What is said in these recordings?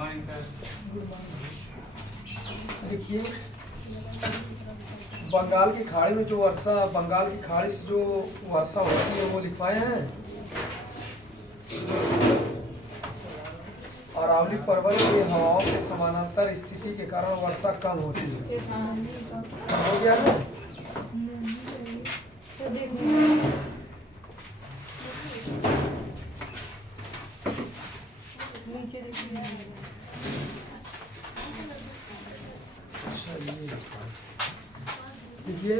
Morning sir. देखिए, बंगाल की खाड़ी में जो वर्षा, बंगाल की खाड़ी से जो वर्षा होती है वो लिखवाए हैं। अरावली पर्वत की हवाओं के समानांतर स्थिति के कारण वर्षा कम होती है। हो गया ना? देखिए,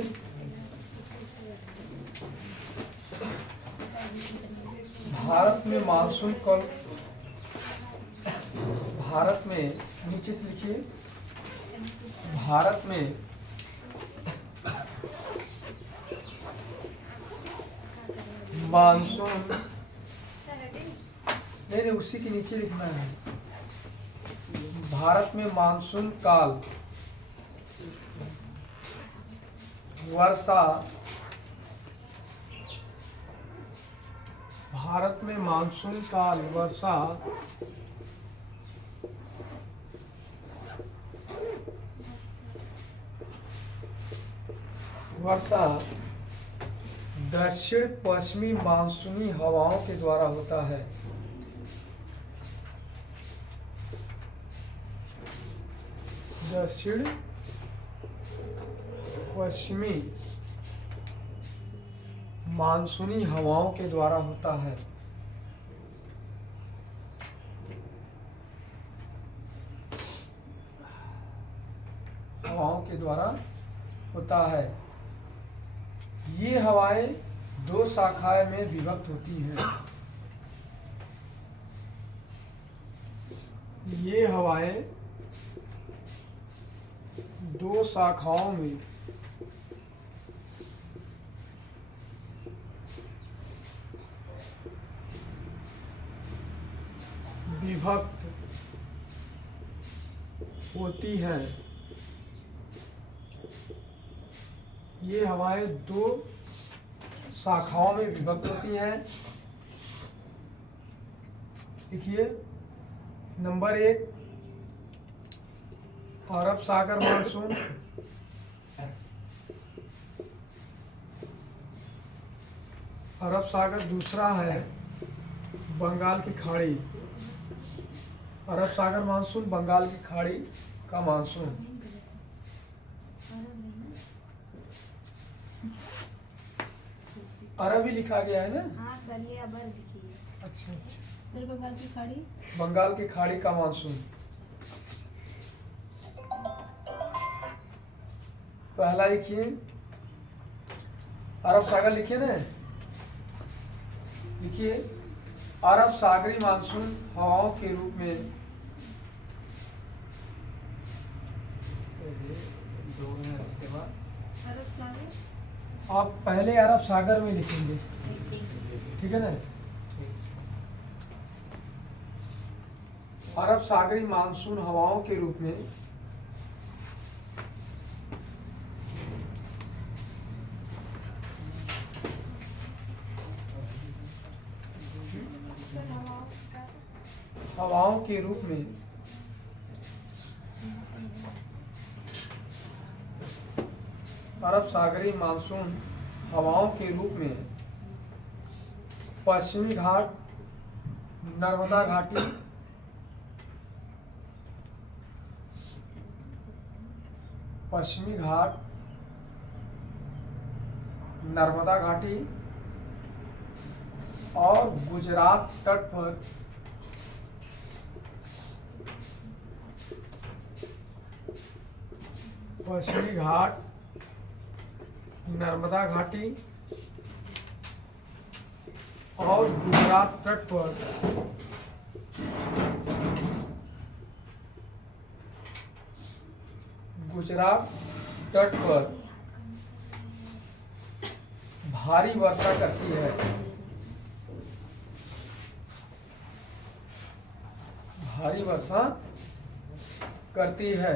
भारत में मानसून कल, भारत में नीचे से लिखिए, भारत में मानसून, नहीं उसी के नीचे लिखना है। भारत में मानसून काल वर्षा, भारत में मानसून काल वर्षा दक्षिण पश्चिमी मानसूनी हवाओं के द्वारा होता है। दक्षिण पश्चिमी मानसूनी हवाओं के द्वारा होता है। हवाओं के द्वारा होता है। ये हवाएं दो शाखाएं में विभक्त होती हैं। ये हवाएं दो शाखाओं में विभक्त होती हैं। ये हवाएं दो शाखाओं में विभक्त होती हैं। देखिए, नंबर 1 अरब सागर मानसून, अरब सागर। दूसरा है बंगाल की खाड़ी। अरब सागर मानसून, बंगाल की खाड़ी का मानसून। अरब ही लिखा गया है ना? हाँ सर, ये अबर लिखी है। अच्छा अच्छा। सर बंगाल की खाड़ी, बंगाल की खाड़ी का मानसून। पहला लिखिए, अरब सागर लिखिए ना, लिखिए अरब सागरी मानसून हवाओं के रूप में दो हैं। उसके बाद अरब सागर, आप पहले अरब सागर में लिखेंगे, ठीक है ना? अरब सागरी मानसून हवाओं के रूप में हवाओं के रूप में अरब सागरी मानसून हवाओं के रूप में पश्चिमी घाट, नर्मदा घाटी, पश्चिमी घाट, नर्मदा घाटी और गुजरात तट पर पश्चिमी घाट, नर्मदा घाटी और गुजरात तट पर भारी वर्षा करती है। भारी वर्षा करती है।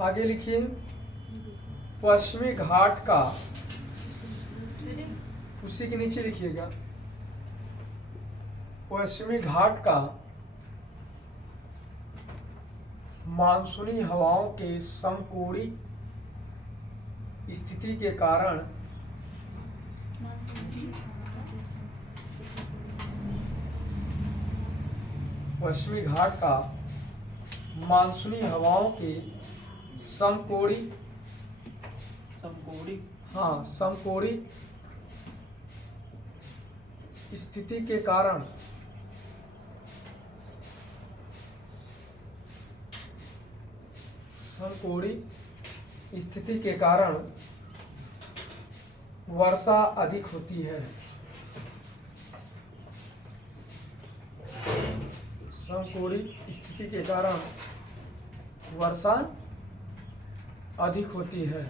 आगे लिखिए, पश्चिमी घाट का उसी के नीचे लिखिएगा पश्चिमी घाट का मानसूनी हवाओं के समकोणी स्थिति के कारण पश्चिमी घाट का मानसूनी हवाओं के समकोणी समकोणी स्थिति के कारण समकोणी स्थिति के कारण वर्षा अधिक होती है। समकोणी स्थिति के कारण वर्षा अधिक होती है।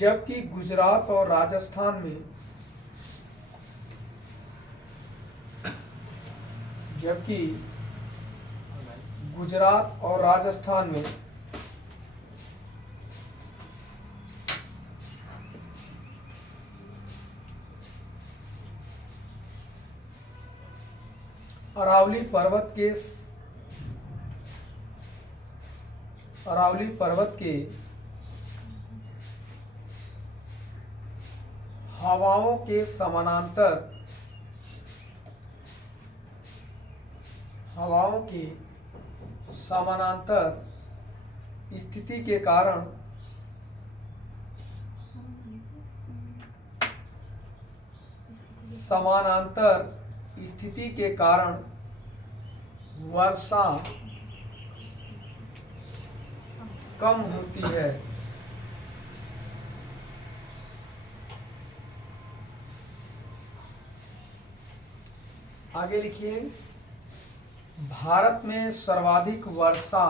जबकि गुजरात और राजस्थान में अरावली पर्वत के हवाओं के समानांतर स्थिति के कारण वर्षा कम होती है। आगे लिखिए भारत में सर्वाधिक वर्षा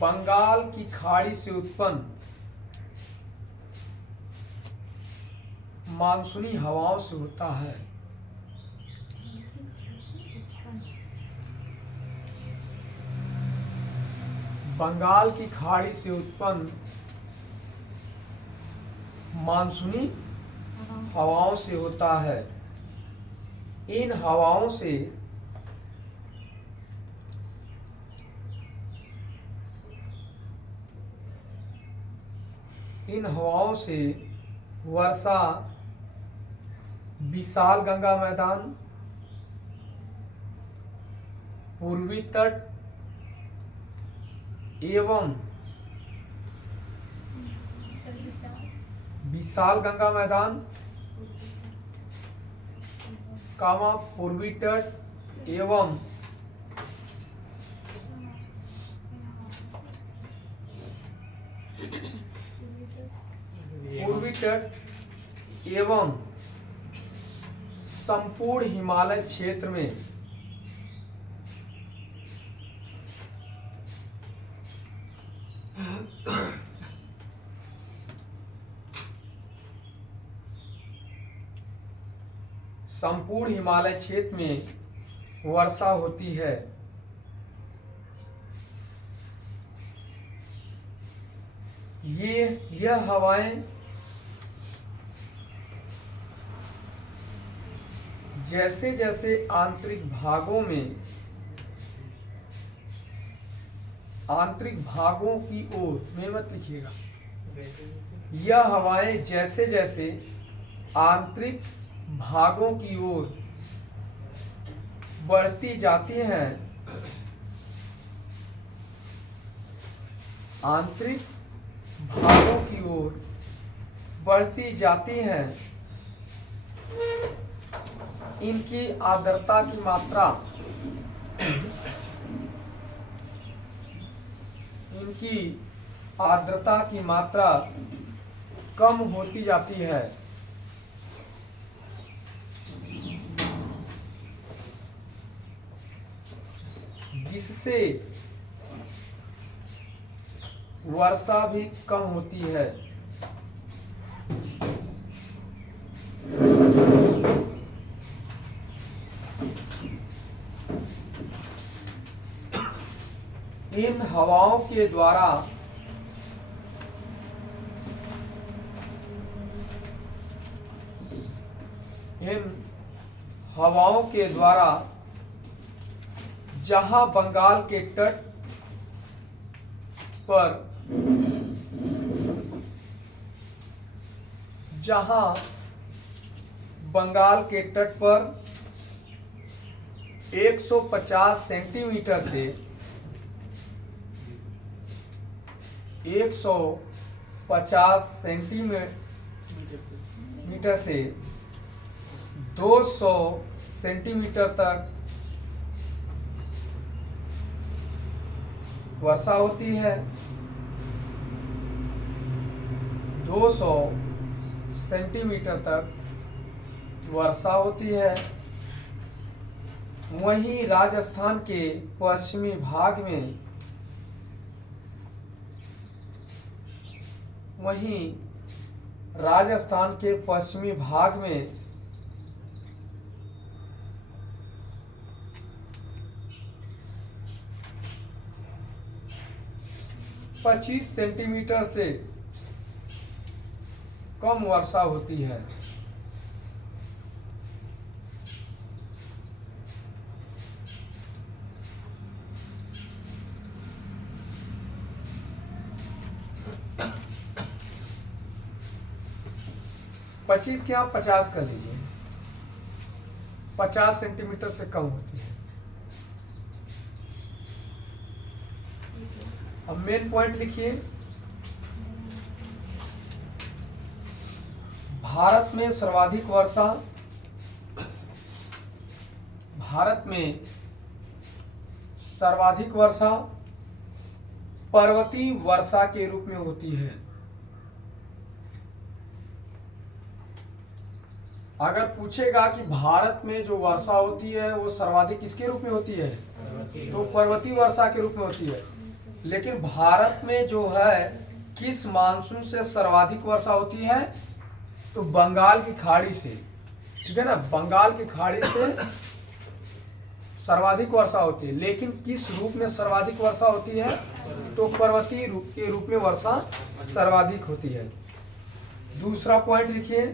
बंगाल की खाड़ी से उत्पन्न मानसूनी हवाओं से होता है। बंगाल की खाड़ी से उत्पन्न मानसूनी हवाओं से होता है। इन हवाओं से वर्षा विशाल गंगा मैदान, पूर्वी तट एवं विशाल गंगा मैदान, पूर्वी तट एवं संपूर्ण हिमालय क्षेत्र में वर्षा होती है। यह हवाएं जैसे जैसे आंतरिक भागों की ओर में मत लिखिएगा। यह हवाएं जैसे जैसे आंतरिक भागों की ओर बढ़ती जाती हैं, आंतरिक भागों की ओर बढ़ती जाती हैं, इनकी आर्द्रता की मात्रा कम होती जाती है। वर्षा भी कम होती है। इन हवाओं के द्वारा जहां बंगाल के तट पर बंगाल के तट पर 150 सेंटीमीटर से 150 सेंटीमीटर से 200 सेंटीमीटर तक वर्षा होती है। 200 सेंटीमीटर तक वर्षा होती है। वहीं राजस्थान के पश्चिमी भाग में पच्चीस सेंटीमीटर से कम वर्षा होती है। पच्चीस क्या 50 कर लीजिए, 50 सेंटीमीटर से कम होती है। अब मेन पॉइंट लिखिए। भारत में सर्वाधिक वर्षा पर्वतीय वर्षा के रूप में होती है। अगर पूछेगा कि भारत में जो वर्षा होती है वो सर्वाधिक किसके रूप में होती है, तो पर्वतीय वर्षा के रूप में होती है। लेकिन भारत में जो है किस मानसून से सर्वाधिक वर्षा होती है, तो बंगाल की खाड़ी से, ठीक है ना, बंगाल की खाड़ी से सर्वाधिक वर्षा होती है। लेकिन किस रूप में सर्वाधिक वर्षा होती है, तो पर्वतीय रूप के रूप में वर्षा सर्वाधिक होती है। दूसरा पॉइंट लिखिए।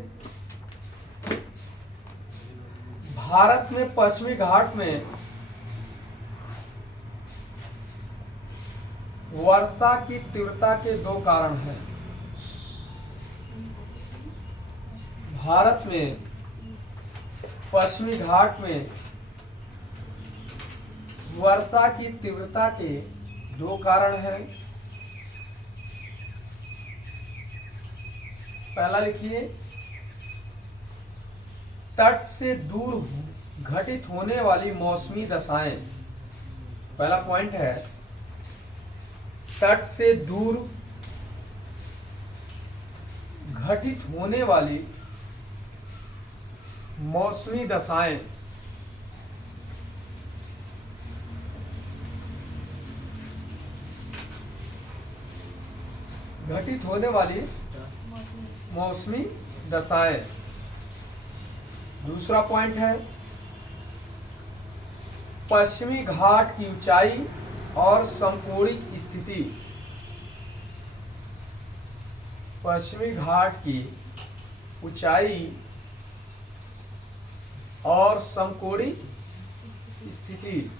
भारत में पश्चिमी घाट में वर्षा की तीव्रता के दो कारण हैं। भारत में पश्चिमी घाट में वर्षा की तीव्रता के दो कारण हैं। पहला लिखिए, तट से दूर घटित होने वाली मौसमी दशाएं। पहला पॉइंट है, तट से दूर घटित होने वाली मौसमी दशाएं। घटित होने वाली मौसमी दशाएं। दूसरा पॉइंट है, पश्चिमी घाट की ऊंचाई और समकोणिक स्थिति। पश्चिमी घाट की ऊंचाई और समकोणिक स्थिति।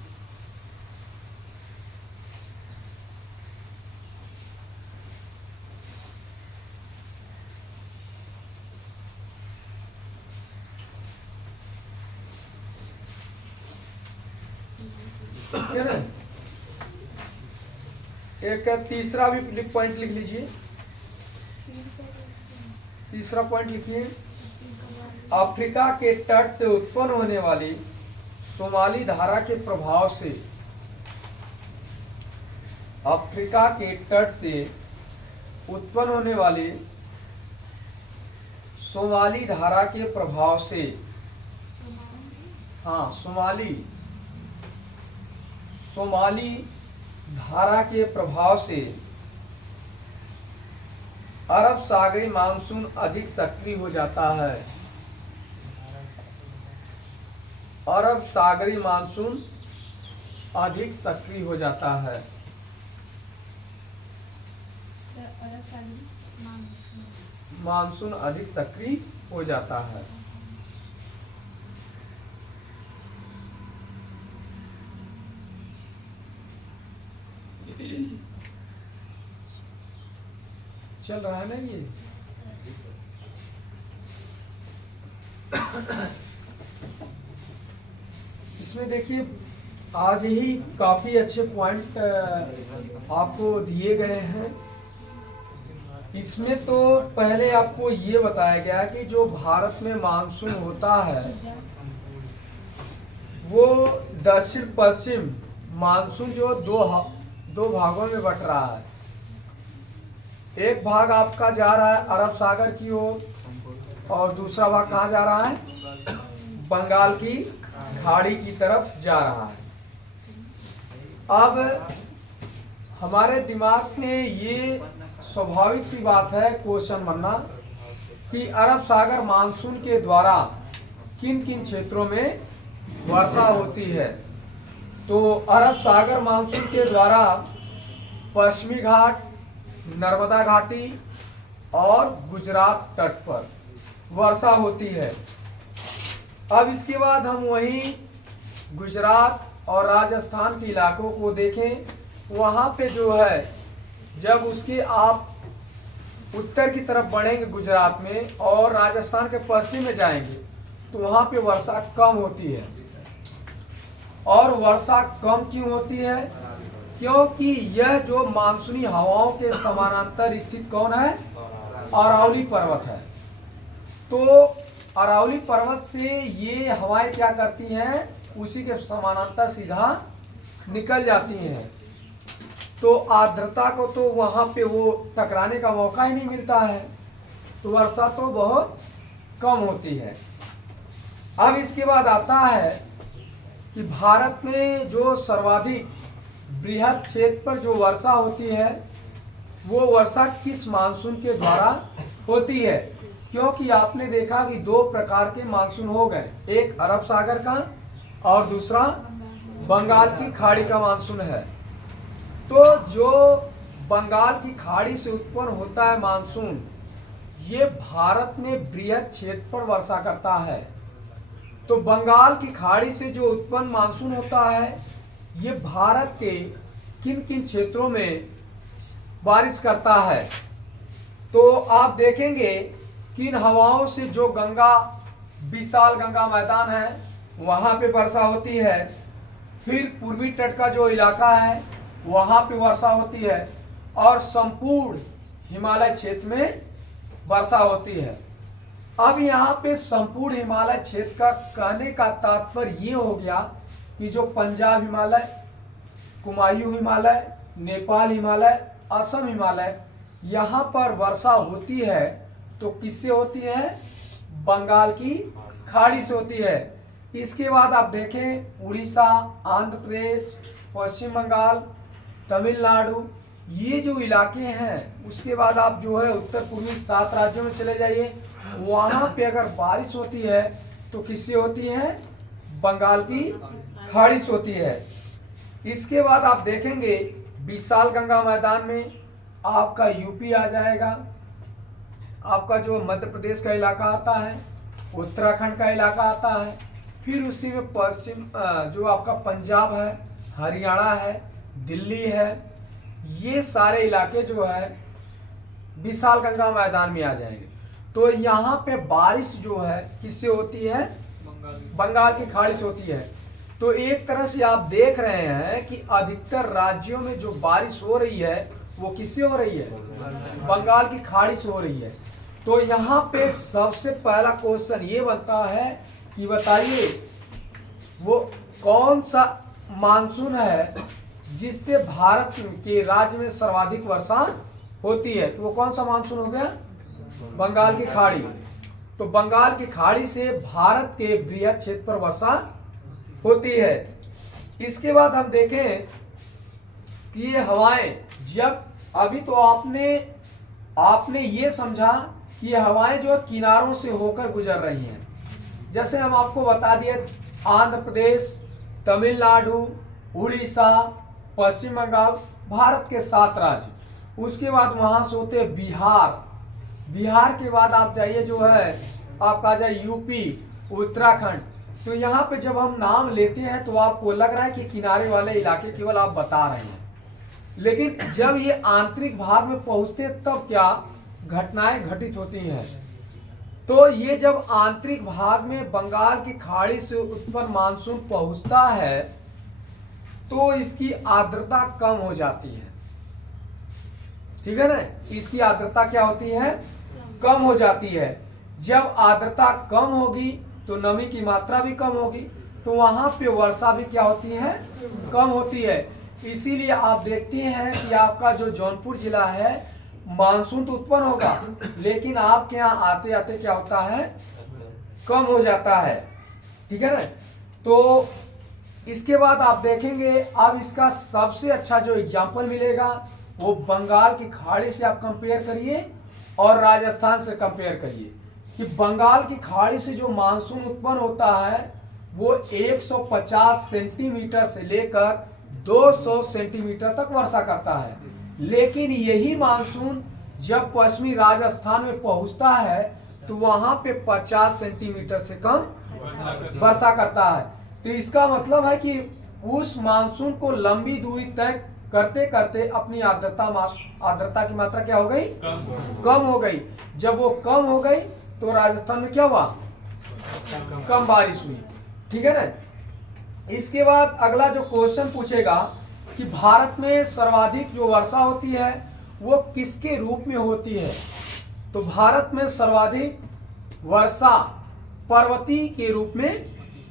एक तीसरा भी पॉइंट लिख लीजिए। तीसरा पॉइंट लिखिए, अफ्रीका के तट से उत्पन्न होने वाली सोमाली धारा के प्रभाव से। अफ्रीका के तट से उत्पन्न होने वाली सोमाली धारा के प्रभाव से, हाँ, सोमाली धारा के प्रभाव से अरब सागरी मानसून अधिक सक्रिय हो जाता है। अरब सागरी मानसून अधिक सक्रिय हो जाता है। अरब सागरी मानसून मानसून अधिक सक्रिय हो जाता है। चल रहा है ना ये। इसमें देखिए आज ही काफी अच्छे पॉइंट आपको दिए गए हैं। इसमें तो पहले आपको ये बताया गया कि जो भारत में मानसून होता है वो दक्षिण पश्चिम मानसून जो दो भागों में बट रहा है। एक भाग आपका जा रहा है अरब सागर की ओर और दूसरा भाग कहाँ जा रहा है? बंगाल की खाड़ी की तरफ जा रहा है। अब हमारे दिमाग में ये स्वाभाविक सी बात है क्वेश्चन बनना कि अरब सागर मानसून के द्वारा किन किन क्षेत्रों में वर्षा होती है। तो अरब सागर मानसून के द्वारा पश्चिमी घाट, नर्मदा घाटी और गुजरात तट पर वर्षा होती है। अब इसके बाद हम वहीं गुजरात और राजस्थान के इलाकों को देखें। वहाँ पे जो है जब उसके आप उत्तर की तरफ बढ़ेंगे गुजरात में और राजस्थान के पश्चिम में जाएंगे तो वहाँ पे वर्षा कम होती है। और वर्षा कम क्यों होती है? क्योंकि यह जो मानसूनी हवाओं के समानांतर स्थित कौन है? अरावली पर्वत है। तो अरावली पर्वत से ये हवाएं क्या करती हैं? उसी के समानांतर सीधा निकल जाती हैं। तो आर्द्रता को तो वहां पे वो टकराने का मौका ही नहीं मिलता है, तो वर्षा तो बहुत कम होती है। अब इसके बाद आता है कि भारत में जो सर्वाधिक बृहद क्षेत्र पर जो वर्षा होती है वो वर्षा किस मानसून के द्वारा होती है। क्योंकि आपने देखा कि दो प्रकार के मानसून हो गए, एक अरब सागर का और दूसरा बंगाल की खाड़ी का मानसून है। तो जो बंगाल की खाड़ी से उत्पन्न होता है मानसून, ये भारत में बृहद क्षेत्र पर वर्षा करता है। तो बंगाल की खाड़ी से जो उत्पन्न मानसून होता है ये भारत के किन किन क्षेत्रों में बारिश करता है। तो आप देखेंगे कि इन हवाओं से जो विशाल गंगा मैदान है वहाँ पे वर्षा होती है। फिर पूर्वी तट का जो इलाका है वहाँ पे वर्षा होती है और संपूर्ण हिमालय क्षेत्र में वर्षा होती है। अब यहाँ पे संपूर्ण हिमालय क्षेत्र का कहने का तात्पर्य ये हो गया कि जो पंजाब हिमालय, कुमायूं हिमालय, नेपाल हिमालय, असम हिमालय, यहाँ पर वर्षा होती है तो किससे होती है? बंगाल की खाड़ी से होती है। इसके बाद आप देखें उड़ीसा, आंध्र प्रदेश, पश्चिम बंगाल, तमिलनाडु, ये जो इलाके हैं, उसके बाद आप जो है उत्तर पूर्वी 7 राज्यों में चले जाइए, वहाँ पे अगर बारिश होती है तो किससे होती है? बंगाल की खाड़ी से होती है। इसके बाद आप देखेंगे विशाल गंगा मैदान में आपका यूपी आ जाएगा, आपका जो मध्य प्रदेश का इलाका आता है, उत्तराखंड का इलाका आता है, फिर उसी में पश्चिम जो आपका पंजाब है, हरियाणा है, दिल्ली है, ये सारे इलाके जो है विशाल गंगा मैदान में आ जाएंगे। तो यहाँ पे बारिश जो है किससे होती है? बंगाल की खाड़ी से होती है। तो एक तरह से आप देख रहे हैं कि अधिकतर राज्यों में जो बारिश हो रही है वो किससे हो रही है? बंगाल की खाड़ी से हो रही है। तो यहाँ पे सबसे पहला क्वेश्चन ये बनता है कि बताइए वो कौन सा मानसून है जिससे भारत के राज्य में सर्वाधिक वर्षा होती है? तो वो कौन सा मानसून हो गया? बंगाल की खाड़ी। तो बंगाल की खाड़ी से भारत के बृहद क्षेत्र पर वर्षा होती है। इसके बाद हम देखें कि ये हवाएं जब अभी तो आपने आपने ये समझा कि ये हवाएं जो किनारों से होकर गुजर रही हैं। जैसे हम आपको बता दिए, आंध्र प्रदेश, तमिलनाडु, उड़ीसा, पश्चिम बंगाल, भारत के 7 राज्य। उसके बाद वहां से होते बिहार, बिहार के बाद आप जाइए जो है आपका जाए यूपी, उत्तराखंड। तो यहाँ पे जब हम नाम लेते हैं तो आपको लग रहा है कि किनारे वाले इलाके केवल आप बता रहे हैं, लेकिन जब ये आंतरिक भाग में पहुंचते तब क्या घटनाएं घटित होती हैं। तो ये जब आंतरिक भाग में बंगाल की खाड़ी से उत्पन्न मानसून पहुंचता है तो इसकी आर्द्रता कम हो जाती है, ठीक है ना। इसकी आर्द्रता क्या होती है, कम हो जाती है। जब आर्द्रता कम होगी तो नमी की मात्रा भी कम होगी, तो वहां पे वर्षा भी क्या होती है, कम होती है। इसीलिए आप देखते हैं कि आपका जो जौनपुर जिला है, मानसून तो उत्पन्न होगा लेकिन आपके यहाँ आते आते क्या होता है, कम हो जाता है, ठीक है ना। तो इसके बाद आप देखेंगे, अब इसका सबसे अच्छा जो एग्जाम्पल मिलेगा वो बंगाल की खाड़ी से आप कंपेयर करिए और राजस्थान से कंपेयर करिए कि बंगाल की खाड़ी से जो मानसून उत्पन्न होता है वो 150 सेंटीमीटर से लेकर 200 सेंटीमीटर तक वर्षा करता है। लेकिन यही मानसून जब पश्चिमी राजस्थान में पहुंचता है तो वहां पे 50 सेंटीमीटर से कम वर्षा करता है। तो इसका मतलब है कि उस मानसून को लंबी दूरी तय करते करते अपनी आर्द्रता की मात्रा क्या हो गई, कम हो गई। जब वो कम हो गई तो राजस्थान में क्या हुआ, कम बारिश हुई, ठीक है ना। इसके बाद अगला जो क्वेश्चन पूछेगा कि भारत में सर्वाधिक जो वर्षा होती है वो किसके रूप में होती है। तो भारत में सर्वाधिक वर्षा पर्वतीय के रूप में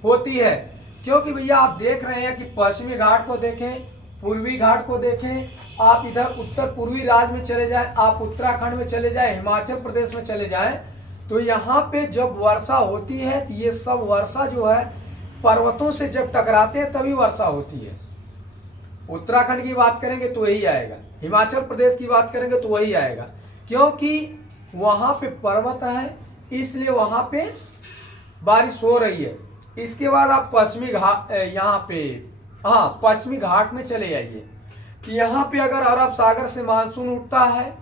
होती है, क्योंकि भैया आप देख रहे हैं कि पश्चिमी घाट को देखें, पूर्वी घाट को देखें, आप इधर उत्तर पूर्वी राज्य में चले जाएं, आप उत्तराखंड में चले जाएं, हिमाचल प्रदेश में चले जाएं, तो यहाँ पे जब वर्षा होती है तो ये सब वर्षा जो है पर्वतों से जब टकराते हैं तभी वर्षा होती है। उत्तराखंड की बात करेंगे तो वही आएगा, हिमाचल प्रदेश की बात करेंगे तो वही आएगा, क्योंकि वहां पे पर्वत है इसलिए वहां पे बारिश हो रही है। इसके बाद आप पश्चिमी घाट, यहाँ पे हाँ पश्चिमी घाट में चले जाइए कि यहाँ पे अगर अरब सागर से मानसून उठता है,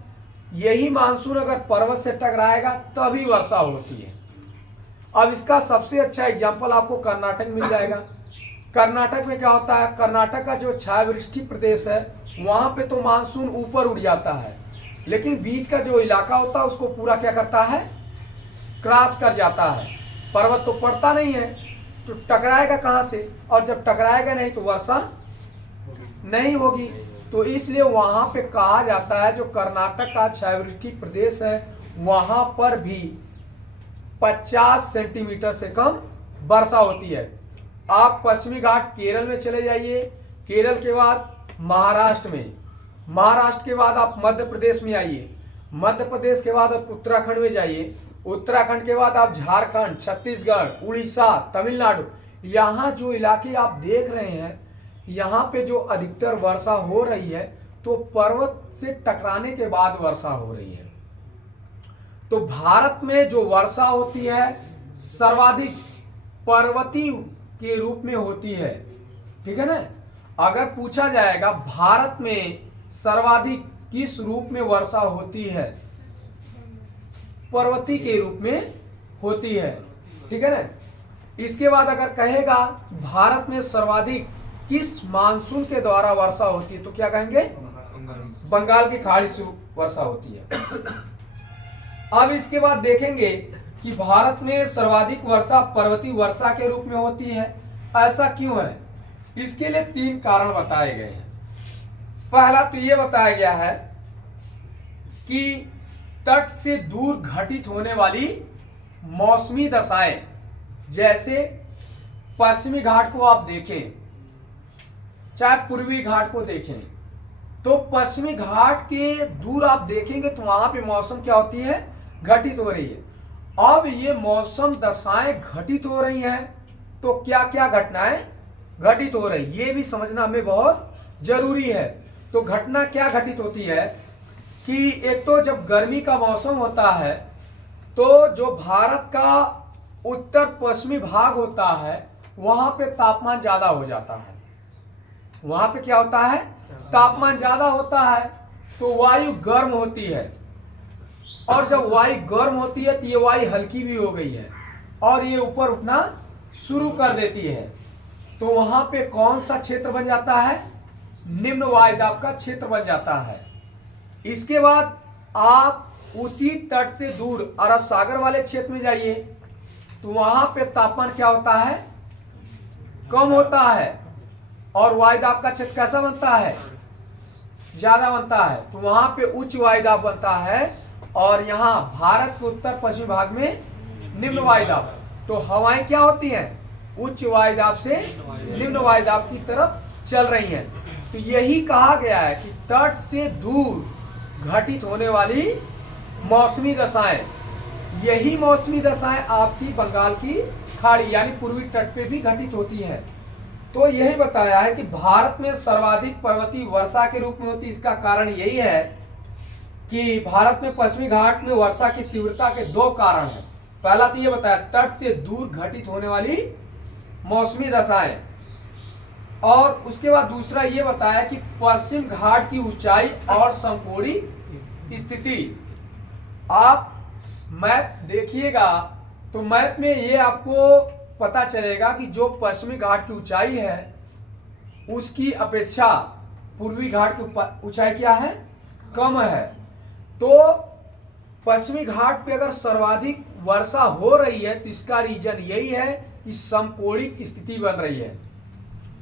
यही मानसून अगर पर्वत से टकराएगा तभी वर्षा होती है। अब इसका सबसे अच्छा एग्जाम्पल आपको कर्नाटक मिल जाएगा। कर्नाटक में क्या होता है, कर्नाटक का जो छायावृष्टि प्रदेश है वहां पे तो मानसून ऊपर उड़ जाता है, लेकिन बीच का जो इलाका होता है उसको पूरा क्या करता है, क्रॉस कर जाता है। पर्वत तो पड़ता नहीं है तो टकराएगा कहाँ से, और जब टकराएगा नहीं तो वर्षा नहीं होगी। तो इसलिए वहां पे कहा जाता है जो कर्नाटक का छायावृष्टि प्रदेश है वहां पर भी 50 सेंटीमीटर से कम वर्षा होती है। आप पश्चिमी घाट केरल में चले जाइए, केरल के बाद महाराष्ट्र में, महाराष्ट्र के बाद आप मध्य प्रदेश में आइए, मध्य प्रदेश के बाद आप उत्तराखंड में जाइए, उत्तराखंड के बाद आप झारखंड, छत्तीसगढ़, उड़ीसा, तमिलनाडु, यहाँ जो इलाके आप देख रहे हैं यहाँ पे जो अधिकतर वर्षा हो रही है तो पर्वत से टकराने के बाद वर्षा हो रही है। तो भारत में जो वर्षा होती है सर्वाधिक पर्वतीय के रूप में होती है, ठीक है ना। अगर पूछा जाएगा भारत में सर्वाधिक किस रूप में वर्षा होती है, पर्वतीय के रूप में होती है, ठीक है ना। इसके बाद अगर कहेगा भारत में सर्वाधिक किस मानसून के द्वारा वर्षा होती है तो क्या कहेंगे, बंगाल की खाड़ी से वर्षा होती है। अब इसके बाद देखेंगे कि भारत में सर्वाधिक वर्षा पर्वतीय वर्षा के रूप में होती है, ऐसा क्यों है। इसके लिए 3 कारण बताए गए हैं। पहला तो ये बताया गया है कि तट से दूर घटित होने वाली मौसमी दशाएं, जैसे पश्चिमी घाट को आप देखें चाहे पूर्वी घाट को देखें, तो पश्चिमी घाट के दूर आप देखेंगे तो वहां पे मौसम क्या होती है, घटित हो रही है। अब ये मौसम दशाएं घटित हो रही हैं तो क्या क्या घटनाएं घटित हो रही, ये भी समझना हमें बहुत जरूरी है। तो घटना क्या घटित होती है कि एक तो जब गर्मी का मौसम होता है तो जो भारत का उत्तर पश्चिमी भाग होता है वहां पे तापमान ज्यादा हो जाता है। वहां पे क्या होता है, तापमान ज्यादा होता है तो वायु गर्म होती है, और जब वायु गर्म होती है तो ये वायु हल्की भी हो गई है और ये ऊपर उठना शुरू कर देती है। तो वहां पे कौन सा क्षेत्र बन जाता है, निम्न वायुदाब का क्षेत्र बन जाता है। इसके बाद आप उसी तट से दूर अरब सागर वाले क्षेत्र में जाइए तो वहां पे तापमान क्या होता है, कम होता है, और वायुदाब का क्षेत्र कैसा बनता है, ज्यादा बनता है। तो वहां पे उच्च वायुदाब बनता है और यहाँ भारत के उत्तर पश्चिमी भाग में निम्न वायुदाब। तो हवाएं क्या होती हैं, उच्च वायुदाब से निम्न वायुदाब की तरफ चल रही हैं। तो यही कहा गया है कि तट से दूर घटित होने वाली मौसमी दशाएं, यही मौसमी दशाएं आपकी बंगाल की खाड़ी यानी पूर्वी तट पे भी घटित होती हैं। तो यही बताया है कि भारत में सर्वाधिक पर्वतीय वर्षा के रूप में होती है। इसका कारण यही है कि भारत में पश्चिमी घाट में वर्षा की तीव्रता के दो कारण हैं। पहला तो ये बताया तट से दूर घटित होने वाली मौसमी दशाएं, और उसके बाद दूसरा ये बताया कि पश्चिम घाट की ऊंचाई और समकोणी स्थिति। आप मैप देखिएगा तो मैप में ये आपको पता चलेगा कि जो पश्चिमी घाट की ऊंचाई है उसकी अपेक्षा पूर्वी घाट की ऊंचाई क्या है, कम है। तो पश्चिमी घाट पे अगर सर्वाधिक वर्षा हो रही है तो इसका रीजन यही है कि समकोणिक स्थिति बन रही है।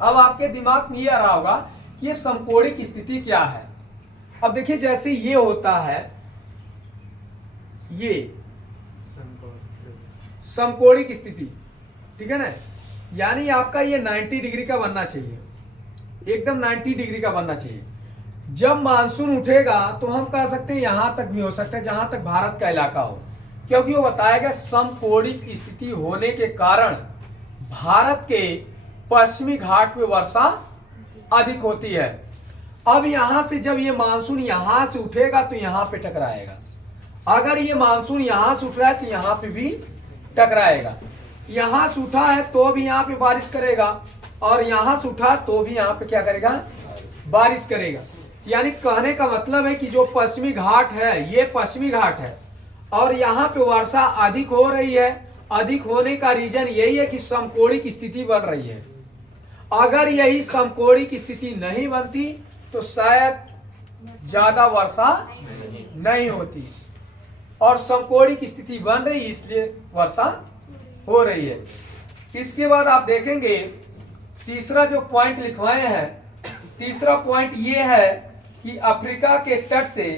अब आपके दिमाग में ये आ रहा होगा कि ये समकोणिक स्थिति क्या है। अब देखिए जैसे ये होता है, ये समकोणिक स्थिति, ठीक है ना, यानी आपका ये 90 डिग्री का बनना चाहिए, एकदम 90 डिग्री का बनना चाहिए। जब मानसून उठेगा तो हम कह सकते हैं यहां तक भी हो सकता है जहां तक भारत का इलाका हो, क्योंकि वो बताया गया समकोणिक स्थिति होने के कारण भारत के पश्चिमी घाट में वर्षा अधिक होती है। अब यहां से जब ये मानसून यहां से उठेगा तो यहां पे टकराएगा, अगर ये मानसून यहां से उठ रहा है तो यहां पे भी टकराएगा। यहां से उठा है तो भी यहां पे बारिश करेगा, और यहां से उठा तो भी यहां पे क्या करेगा, बारिश करेगा। यानी कहने का मतलब है कि जो पश्चिमी घाट है ये पश्चिमी घाट है और यहाँ पे वर्षा अधिक हो रही है। अधिक होने का रीजन यही है कि समकोणिक स्थिति बन रही है। अगर यही समकोणिक स्थिति नहीं बनती तो शायद ज्यादा वर्षा नहीं होती, और समकोणिक स्थिति बन रही इसलिए वर्षा हो रही है। इसके बाद आप देखेंगे तीसरा जो पॉइंट लिखवाए हैं, तीसरा पॉइंट ये है कि अफ्रीका के तट से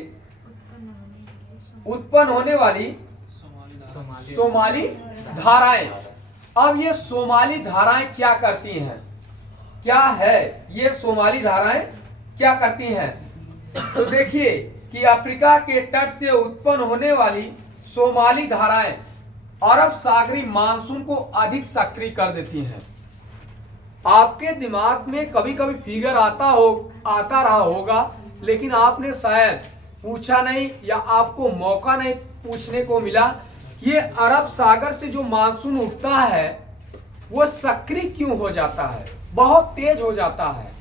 उत्पन्न होने वाली सोमाली धाराएं। अब ये सोमाली धाराएं क्या करती हैं, क्या है ये सोमाली धाराएं क्या करती हैं, तो देखिए कि अफ्रीका के तट से उत्पन्न होने वाली सोमाली धाराएं अरब सागरी मानसून को अधिक सक्रिय कर देती हैं। आपके दिमाग में कभी कभी फिगर आता रहा होगा, लेकिन आपने शायद पूछा नहीं या आपको मौका नहीं पूछने को मिला कि ये अरब सागर से जो मानसून उठता है वो सक्रिय क्यों हो जाता है, बहुत तेज हो जाता है।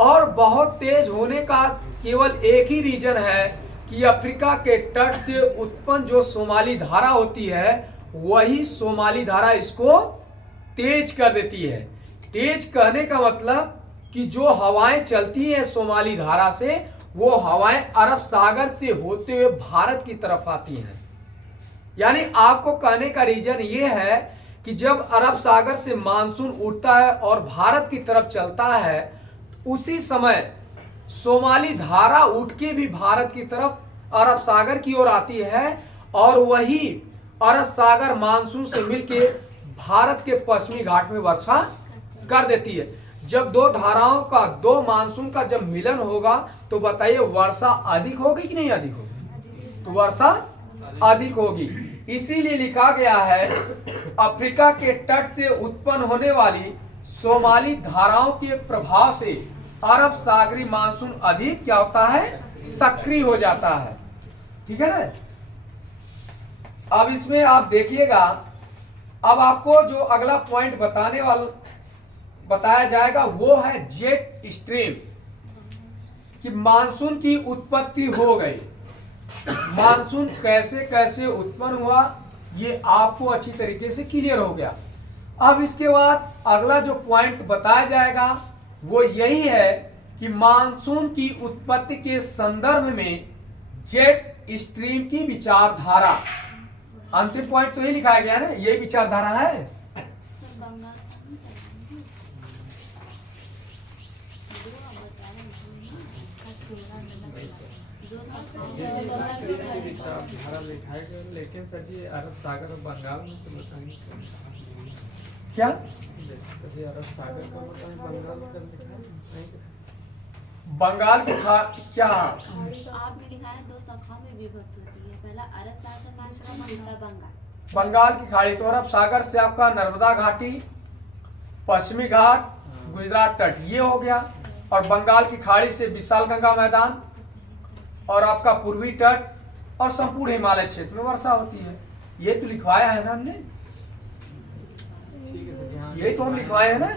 और बहुत तेज होने का केवल एक ही रीजन है कि अफ्रीका के तट से उत्पन्न जो सोमाली धारा होती है वही सोमाली धारा इसको तेज कर देती है। तेज कहने का मतलब कि जो हवाएं चलती हैं सोमाली धारा से वो हवाएं अरब सागर से होते हुए भारत की तरफ आती हैं। यानी आपको कहने का रीजन ये है कि जब अरब सागर से मानसून उठता है और भारत की तरफ चलता है उसी समय सोमाली धारा उठ के भी भारत की तरफ अरब सागर की ओर आती है, और वही अरब सागर मानसून से मिलके भारत के पश्चिमी घाट में वर्षा कर देती है। जब दो धाराओं का, दो मानसून का जब मिलन होगा तो बताइए वर्षा अधिक होगी कि नहीं अधिक होगी, तो वर्षा अधिक होगी। इसीलिए लिखा गया है अफ्रीका के तट से उत्पन्न होने वाली सोमाली धाराओं के प्रभाव से अरब सागरी मानसून अधिक क्या होता है, सक्रिय हो जाता है। ठीक है ना। अब इसमें आप देखिएगा, अब आपको जो अगला पॉइंट बताया जाएगा वो है जेट स्ट्रीम, कि मानसून की उत्पत्ति हो गई। मानसून कैसे कैसे उत्पन्न हुआ ये आपको अच्छी तरीके से क्लियर हो गया। अब इसके बाद अगला जो पॉइंट बताया जाएगा वो यही है कि मानसून की उत्पत्ति के संदर्भ में जेट स्ट्रीम की विचारधारा। अंतिम पॉइंट तो यही लिखाया गया है ना, यही विचारधारा है। विचारधारा लिखाया गया, लेकिन सर जी अरब सागर और बंगाल में तो बताएंगे क्या सर जी, अरब सागर का बताएं, बंगाल का लिखा है नहीं? बंगाल की क्या आपने लिखा है दो शाखाओं में विभक्त होती है, पहला अरब सागर महासागर, दूसरा बंगाल। बंगाल की खाड़ी तो अरब सागर से आपका नर्मदा घाटी, पश्चिमी घाट, गुजरात तट ये हो गया, और बंगाल की खाड़ी से विशाल गंगा मैदान और आपका पूर्वी तट और संपूर्ण हिमालय क्षेत्र में वर्षा होती है। ये तो लिखवाया है ना हमने, ठीक है सर जी, हाँ यही तो हम लिखवाए हैं ना।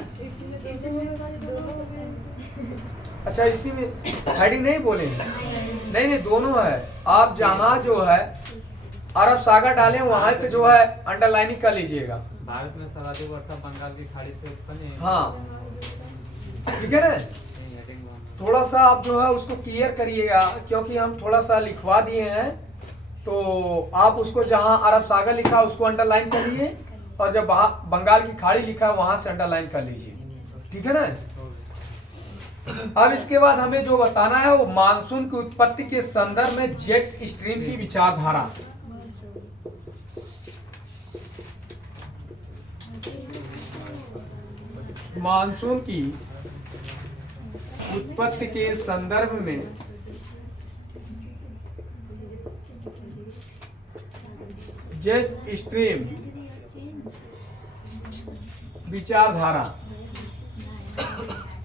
अच्छा, इसी में हेडिंग नहीं बोले हैं? नहीं नहीं, दोनों है। आप जहाँ जो है अरब सागर डालें वहां पे जो है अंडरलाइनिंग कर लीजिएगा। भारत में सर्वाधिक वर्षा बंगाल की खाड़ी से उत्पन्न है। हाँ ठीक है ना। नहीं, हेडिंग वहाँ। थोड़ा सा आप जो है उसको क्लियर करिएगा, क्योंकि हम थोड़ा सा लिखवा दिए हैं, तो आप उसको जहां अरब सागर लिखा उसको अंडरलाइन करिए, और जब बंगाल की खाड़ी लिखा है वहां से अंडरलाइन कर लीजिए। ठीक है ना। अब इसके बाद हमें जो बताना है वो मानसून की उत्पत्ति के संदर्भ में जेट स्ट्रीम की विचारधारा। मानसून की उत्पत्ति के संदर्भ में जेट स्ट्रीम विचारधारा।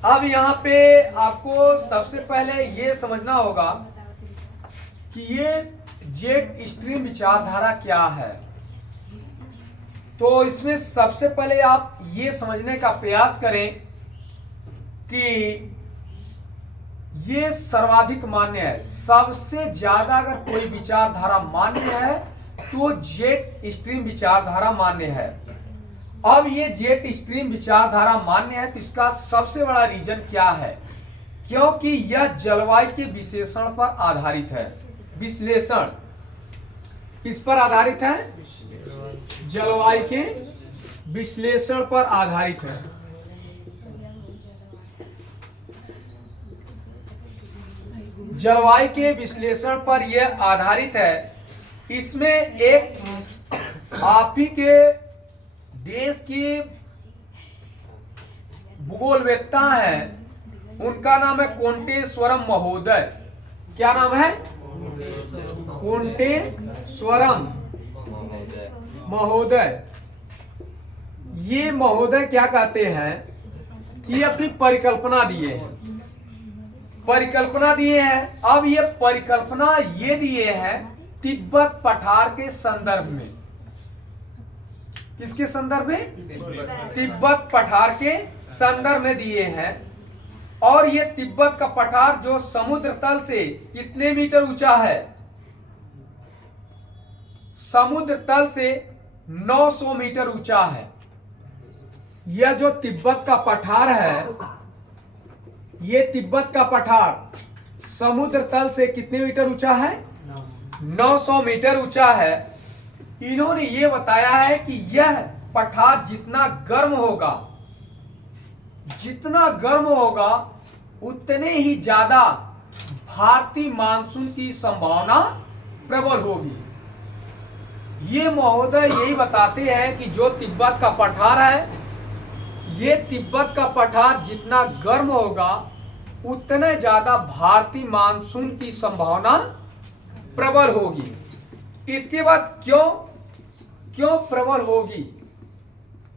अब यहाँ पे आपको सबसे पहले ये समझना होगा कि ये जेट स्ट्रीम विचारधारा क्या है। तो इसमें सबसे पहले आप ये समझने का प्रयास करें कि ये सर्वाधिक मान्य है। सबसे ज्यादा अगर कोई विचारधारा मान्य है तो जेट स्ट्रीम विचारधारा मान्य है। अब ये जेट स्ट्रीम विचारधारा मान्य है तो इसका सबसे बड़ा रीजन क्या है? क्योंकि यह जलवायु के विश्लेषण पर आधारित है। विश्लेषण किस पर आधारित है? जलवायु के विश्लेषण पर आधारित है। जलवायु के विश्लेषण पर यह आधारित है। इसमें एक आप ही के देश के भूगोलवेत्ता हैं, उनका नाम है कोंटेश्वरम महोदय। क्या नाम है? कोंटेश्वरम महोदय। ये महोदय क्या कहते हैं कि अपनी परिकल्पना दिए हैं। परिकल्पना दिए हैं। अब ये परिकल्पना ये दिए हैं तिब्बत पठार के संदर्भ में। किसके संदर्भ में? तिब्बत पठार के संदर्भ में दिए हैं। और ये तिब्बत का पठार जो समुद्र तल से कितने मीटर ऊंचा है? समुद्र तल से 900 मीटर ऊंचा है। यह जो तिब्बत का पठार है, ये तिब्बत का पठार समुद्र तल से कितने मीटर ऊंचा है? 900 मीटर ऊंचा है। इन्होंने ये बताया है कि यह पठार जितना गर्म होगा, जितना गर्म होगा उतने ही ज्यादा भारतीय मानसून की संभावना प्रबल होगी। ये महोदय यही बताते हैं कि जो तिब्बत का पठार है, ये तिब्बत का पठार जितना गर्म होगा उतने ज्यादा भारतीय मानसून की संभावना प्रबल होगी। इसके बाद क्यों प्रबल होगी?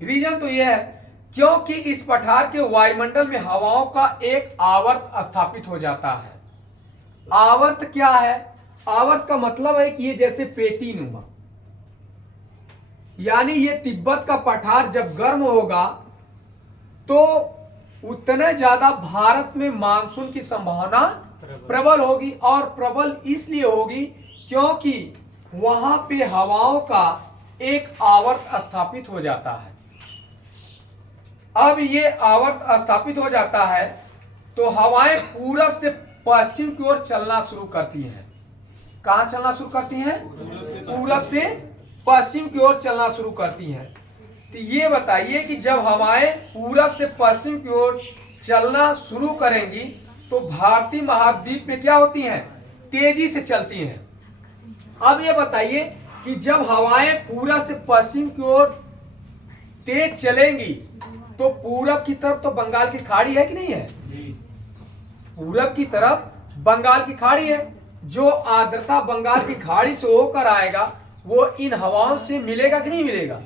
रीजन तो यह है क्योंकि इस पठार के वायुमंडल में हवाओं का एक आवर्त स्थापित हो जाता है। आवर्त क्या है? आवर्त का मतलब है कि ये जैसे पेटी नुमा, यानी ये तिब्बत का पठार जब गर्म होगा तो उतने ज्यादा भारत में मानसून की संभावना प्रबल होगी। और प्रबल इसलिए होगी क्योंकि वहां पे हवाओं का एक आवर्त स्थापित हो जाता है। अब ये आवर्त स्थापित हो जाता है तो हवाएं पूरब से पश्चिम की ओर चलना शुरू करती हैं। कहां चलना शुरू करती हैं? पूरब से पश्चिम की ओर चलना शुरू करती हैं। तो ये बताइए कि जब हवाएं पूरब से पश्चिम की ओर चलना शुरू करेंगी तो भारतीय महाद्वीप में क्या होती हैं? तेजी से चलती हैं। अब ये बताइए कि जब हवाएं पूरब से पश्चिम की ओर तेज चलेंगी तो पूरब की तरफ तो बंगाल की खाड़ी है कि नहीं है? पूरब की तरफ बंगाल की खाड़ी है। जो आर्द्रता बंगाल की खाड़ी से होकर आएगा वो इन हवाओं से मिलेगा कि नहीं मिलेगा?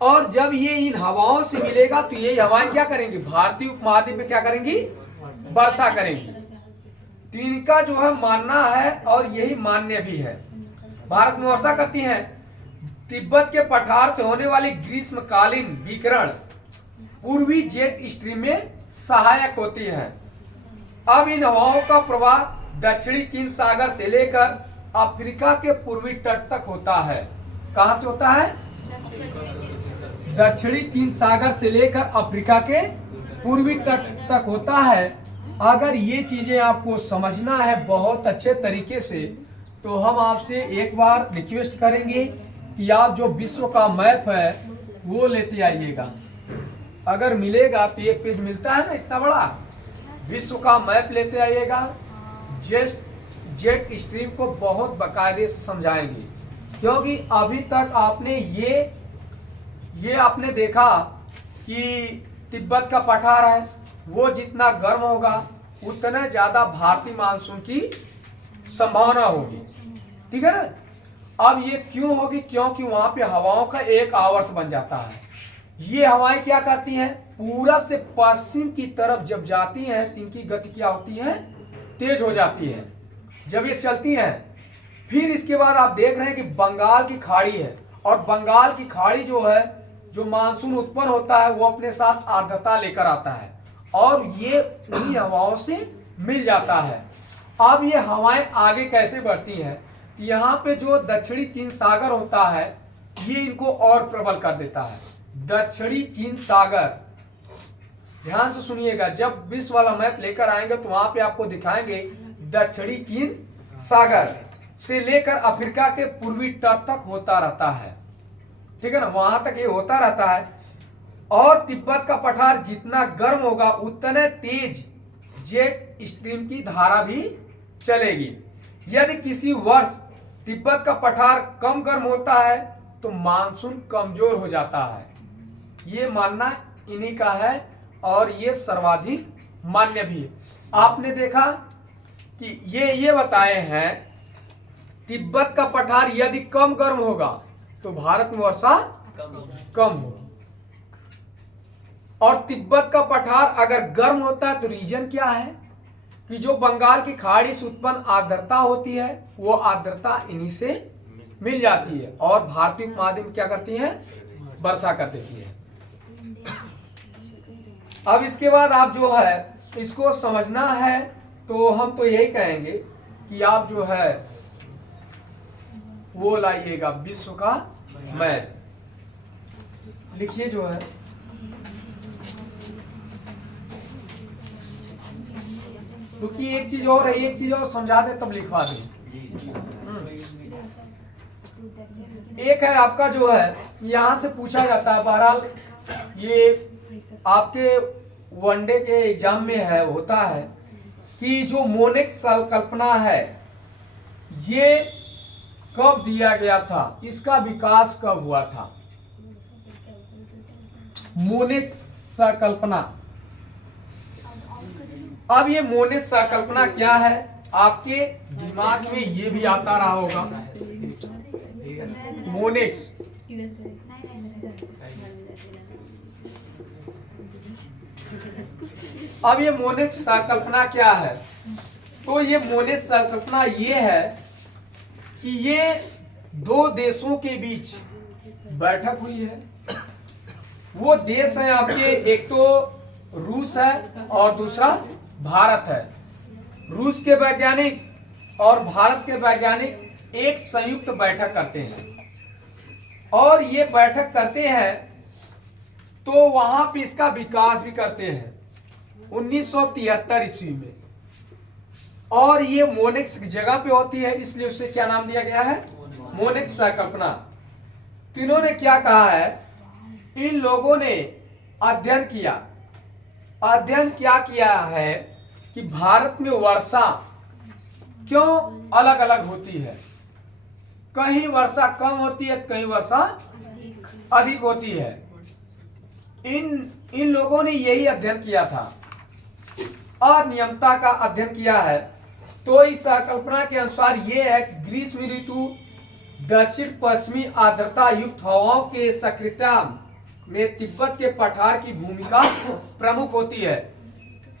और जब ये इन हवाओं से मिलेगा तो ये हवाएं क्या करेंगी? भारतीय उपमहाद्वीप में क्या करेंगी? वर्षा करेंगी। तो इनका जो है मानना है और यही मान्य भी है, भारत में वर्षा करती हैं। तिब्बत के पठार से होने वाली ग्रीष्मकालीन विकिरण पूर्वी जेट स्ट्रीम में सहायक होती है। अब इन हवाओं का प्रवाह दक्षिणी चीन सागर से लेकर अफ्रीका के पूर्वी तट तक होता है। कहां से होता है? दक्षिणी चीन सागर से लेकर अफ्रीका के पूर्वी तट तक होता है। अगर ये चीजें आपको समझना है बहुत अच्छे तरीके से तो हम आपसे एक बार रिक्वेस्ट करेंगे कि आप जो विश्व का मैप है वो लेते आइएगा। अगर मिलेगा तो एक पेज मिलता है ना इतना बड़ा, विश्व का मैप लेते आइएगा। जेट स्ट्रीम को बहुत बाकायदे से समझाएंगे क्योंकि अभी तक आपने ये आपने देखा कि तिब्बत का पठार है, वो जितना गर्म होगा उतना ज्यादा भारतीय मानसून की संभावना होगी, ठीक है ना। अब ये क्यों होगी? क्योंकि वहां पे हवाओं का एक आवर्त बन जाता है। ये हवाएं क्या करती हैं? पूरब से पश्चिम की तरफ जब जाती हैं तो इनकी गति क्या होती है? तेज हो जाती है जब ये चलती हैं। फिर इसके बाद आप देख रहे हैं कि बंगाल की खाड़ी है और बंगाल की खाड़ी जो है, जो मानसून उत्पन्न होता है वो अपने साथ आर्द्रता लेकर आता है और ये उन्हीं हवाओं से मिल जाता है। अब ये हवाएं आगे कैसे बढ़ती हैं? तो यहाँ पे जो दक्षिणी चीन सागर होता है ये इनको और प्रबल कर देता है। दक्षिणी चीन सागर, ध्यान से सुनिएगा, जब विश्व वाला मैप लेकर आएंगे तो वहां पे आपको दिखाएंगे दक्षिणी चीन सागर से लेकर अफ्रीका के पूर्वी तट तक होता रहता है, ठीक है ना, वहां तक ये होता रहता है। और तिब्बत का पठार जितना गर्म होगा उतने तेज जेट स्ट्रीम की धारा भी चलेगी। यदि किसी वर्ष तिब्बत का पठार कम गर्म होता है तो मानसून कमजोर हो जाता है। ये मानना इन्हीं का है और ये सर्वाधिक मान्य भी है। आपने देखा कि ये बताए हैं तिब्बत का पठार यदि कम गर्म होगा तो भारत में वर्षा कम होगी और तिब्बत का पठार अगर गर्म होता है तो रीजन क्या है कि जो बंगाल की खाड़ी से उत्पन्न आर्द्रता होती है वो आर्द्रता इन्हीं से मिल जाती है और भारतीय उपमहाद्वीप में क्या करती है? वर्षा कर देती है। अब इसके बाद आप जो है इसको समझना है तो हम तो यही कहेंगे कि आप जो है वो लाइएगा विश्व का मैप, लिखिए जो है क्योंकि एक चीज और है, एक चीज और समझा दे तब लिखवा दे। एक है आपका जो है यहां से पूछा जाता है, बहरहाल ये आपके वनडे के एग्जाम में है, होता है कि जो मोनिक्स संकल्पना है ये कब दिया गया था, इसका विकास कब हुआ था? मोनिक्स संकल्पना। अब ये मोनिक्स संकल्पना क्या है? आपके दिमाग में ये भी आता रहा होगा मोनिक्स। अब ये मोनिक्स संकल्पना क्या है? तो ये मोनेट संकल्पना ये है कि ये दो देशों के बीच बैठक हुई है। वो देश है आपके, एक तो रूस है और दूसरा भारत है। रूस के वैज्ञानिक और भारत के वैज्ञानिक एक संयुक्त बैठक करते हैं और ये बैठक करते हैं तो वहां पे इसका विकास भी करते हैं 1973 ईस्वी में। और ये मोनेक्स की जगह पे होती है, इसलिए उसे क्या नाम दिया गया है, मोनेक्स संकल्पना। तो इन्होंने क्या कहा है, इन लोगों ने अध्ययन क्या किया है कि भारत में वर्षा क्यों अलग अलग होती है। कहीं वर्षा कम होती है, कहीं वर्षा अधिक होती है। इन लोगों ने यही अध्ययन किया था, अनियमितता का अध्ययन किया है। तो इस संकल्पना के अनुसार ये है कि ग्रीष्म ऋतु दक्षिण पश्चिमी आर्द्रता युक्त हवाओं के सक्रियता में तिब्बत के पठार की भूमिका प्रमुख होती है।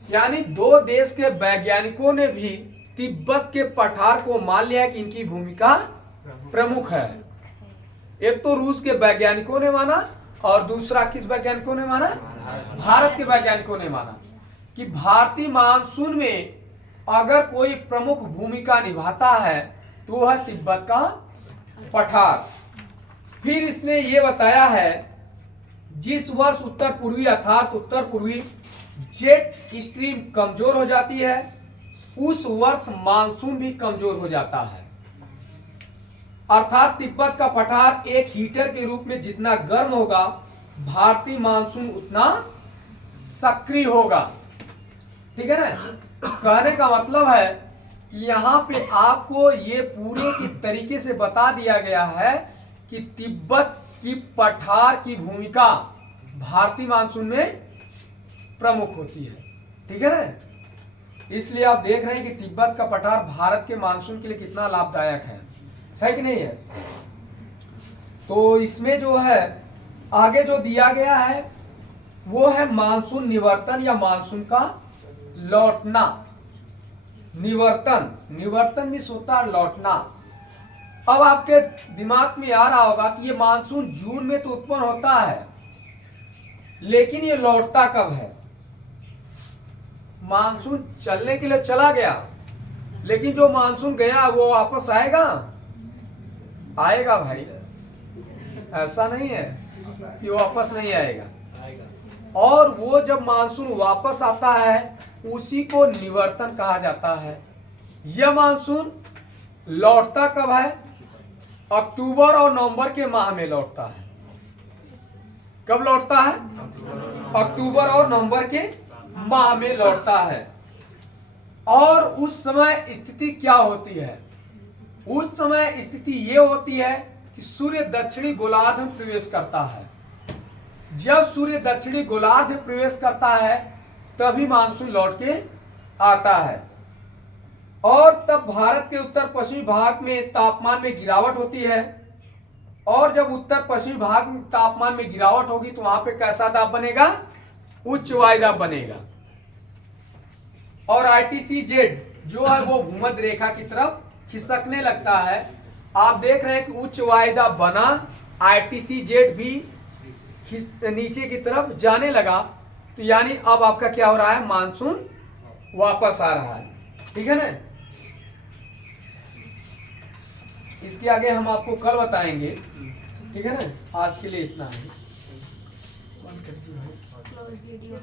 यानी दो देश के वैज्ञानिकों ने भी तिब्बत के पठार को मान लिया कि इनकी भूमिका प्रमुख है। एक तो रूस के वैज्ञानिकों ने माना और दूसरा किस वैज्ञानिकों ने माना, भारत के वैज्ञानिकों ने माना कि भारतीय मानसून में अगर कोई प्रमुख भूमिका निभाता है तो वह तिब्बत का पठार। फिर इसने ये बताया है जिस वर्ष उत्तर पूर्वी अर्थात उत्तर पूर्वी जेट स्ट्रीम कमजोर हो जाती है उस वर्ष मानसून भी कमजोर हो जाता है। अर्थात तिब्बत का पठार एक हीटर के रूप में जितना गर्म होगा भारतीय मानसून उतना सक्रिय होगा। ठीक है ना। कहने का मतलब है कि यहाँ पे आपको ये पूरे की तरीके से बता दिया गया है कि तिब्बत की पठार की भूमिका भारतीय मानसून में प्रमुख होती है। ठीक है ना। इसलिए आप देख रहे हैं कि तिब्बत का पठार भारत के मानसून के लिए कितना लाभदायक है कि नहीं है। तो इसमें जो है आगे जो दिया गया है वो है मानसून निवर्तन या मानसून का लौटना। निवर्तन भी होता है लौटना। अब आपके दिमाग में आ रहा होगा कि ये मानसून जून में तो उत्पन्न होता है लेकिन ये लौटता कब है। मानसून चलने के लिए चला गया लेकिन जो मानसून गया वो वापस आएगा भाई। ऐसा नहीं है कि वापस नहीं आएगा। और वो जब मानसून वापस आता है उसी को निवर्तन कहा जाता है। यह मानसून लौटता कब है, अक्टूबर और नवंबर के माह में लौटता है। कब लौटता है, अक्टूबर और नवंबर के माह में लौटता है। और उस समय स्थिति क्या होती है, उस समय स्थिति ये होती है कि सूर्य दक्षिणी गोलार्ध में प्रवेश करता है। जब सूर्य दक्षिणी गोलार्ध में प्रवेश करता है तभी मानसून लौट के आता है। और तब भारत के उत्तर पश्चिमी भाग में तापमान में गिरावट होती है। और जब उत्तर पश्चिमी भाग में तापमान में गिरावट होगी तो वहां पे कैसा दाब बनेगा, उच्च वायुदाब बनेगा। और ITCZ जो है वो भूमध्य रेखा की तरफ खिसकने लगता है। आप देख रहे हैं कि उच्च वायुदाब बना, ITCZ भी नीचे की तरफ जाने लगा। तो यानी अब आपका क्या हो रहा है, मानसून वापस आ रहा है। ठीक है ना। इसके आगे हम आपको कल बताएंगे। ठीक है ना। आज के लिए इतना है। Close video